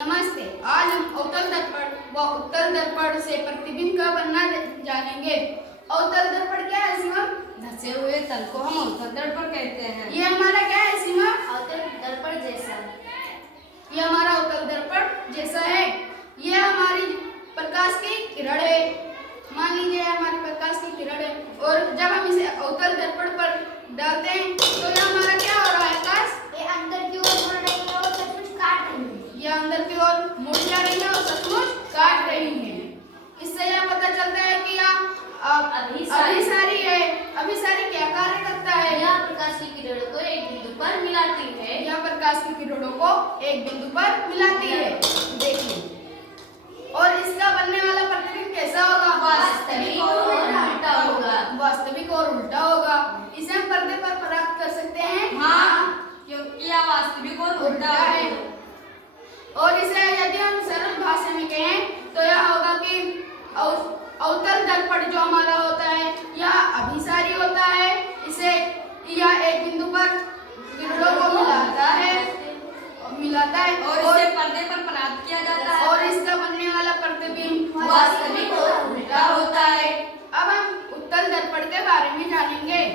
नमस्ते। आज हम अवतल दर्पण व उत्तल दर्पण से प्रतिबिंब का बनना जानेंगे। अवतल दर्पण क्या है शिवम? धंसे हुए तल को हम अवतल दर्पण कहते हैं। ये हमारा क्या है शिवम? अवतल दर्पण जैसा। ये हमारा अवतल दर्पण जैसा है। ये हमारी प्रकाश की किरण है। मान लीजिए हमारी प्रकाश की किरण है और जब हम इसे अवतल दर्पण पर डालते हैं तो ये हमारा क्या हो रहा है आकाश? ये अंदर की ओर मुड़ रही है और सचमुच काट रही है। ये अंदर की ओर मुड़ जा रही है और सचमुच काट रही है। इससे यह पता चलता है कि यह अभिसारी है। अभिसारी क्या कार्य करता है? यह प्रकाश की किरणों को एक बिंदु पर मिलाती है। यह प्रकाश की किरणों को एक बिंदु पर मिलाती है। देखिए, और इसका बनने वाला प्रतिबिंब कैसा होगा? वास्तविक और उल्टा होगा। वास्तविक और उल्टा होगा। इसे हम पर्दे पर प्राप्त कर सकते हैं। हाँ, क्योंकि यह वास्तविक और उल्टा है। और इसे यदि हम सरल भाषा में कहें तो यह होगा कि अवतल दर्पण जो हमारा होता है यह अभिसारी होता है। इसे यह एक बिंदु पर किरणों को मिलाता है और इसे पर्दे पर प्राप्त किया जाता है। और इसका बनने वाला प्रतिबिंब वास्तविक और उल्टा होता है। अब हम उत्तल दर्पण के बारे में जानेंगे।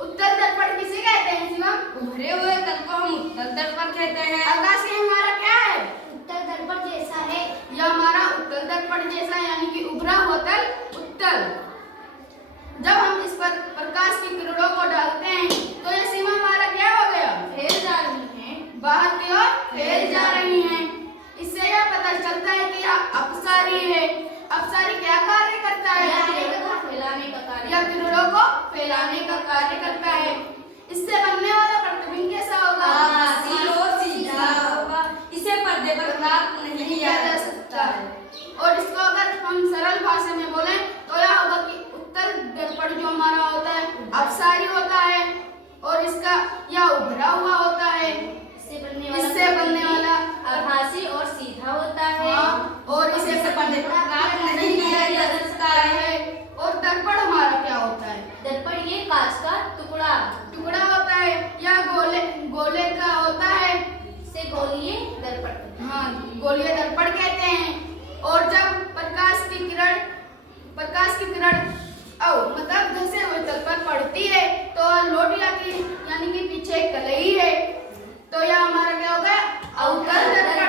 उत्तल दर्पण किसे कहते हैं शिवम? उभरे हुए तल को हम उत्तल दर्पण कहते हैं। आकाश ये हमारा क्या है? उत्तल दर्पण जैसा है। यह हमारा उत्तल दर्पण जैसा यानी कि उभरा हुआ तल उत्तल। जब हम इस पर प्रकाश की किरणों को डालते हैं तो ये सीमा हमारा क्या हो गया? फैल जा रही है। बाहर की ओर फैल जा रही हैं। इससे यह पता चलता है कि यह अपसारी है। अपसारी क्या कार्य करता है? फैलाने का कार्य। यह किरणों को फैलाने का कार्य करता है। इससे बनने वाला प्रतिबिंब कैसा होगा? आभासी और सीधा होगा। इसे पर्दे पर प्राप्त नहीं किया जा सकता है। और इसको अगर हम सरल भाषा में बोलें तो यह होगा कि उत्तल दर्पण जो हमारा होता है अपसारी होता है और इसका यह उभरा हुआ होता है। इससे बनने वाला आभासी और सीधा होता है। और इसे पर्दे पर प्राप्त नहीं किया जा सकता है। और दर्पण हमारा क्या होता है? दर्पण ये कांच का टुकड़ा होता है। यह गोले का होता है। से गोलीय दर्पण। हाँ, गोलीय दर्पण कहते हैं। और जब प्रकाश की किरण मतलब धंसे हुए तल पर पड़ती है तो लौट जाती है यानी कि पीछे कलई है। तो यह हमारा क्या होगा? अवतल दर्पण।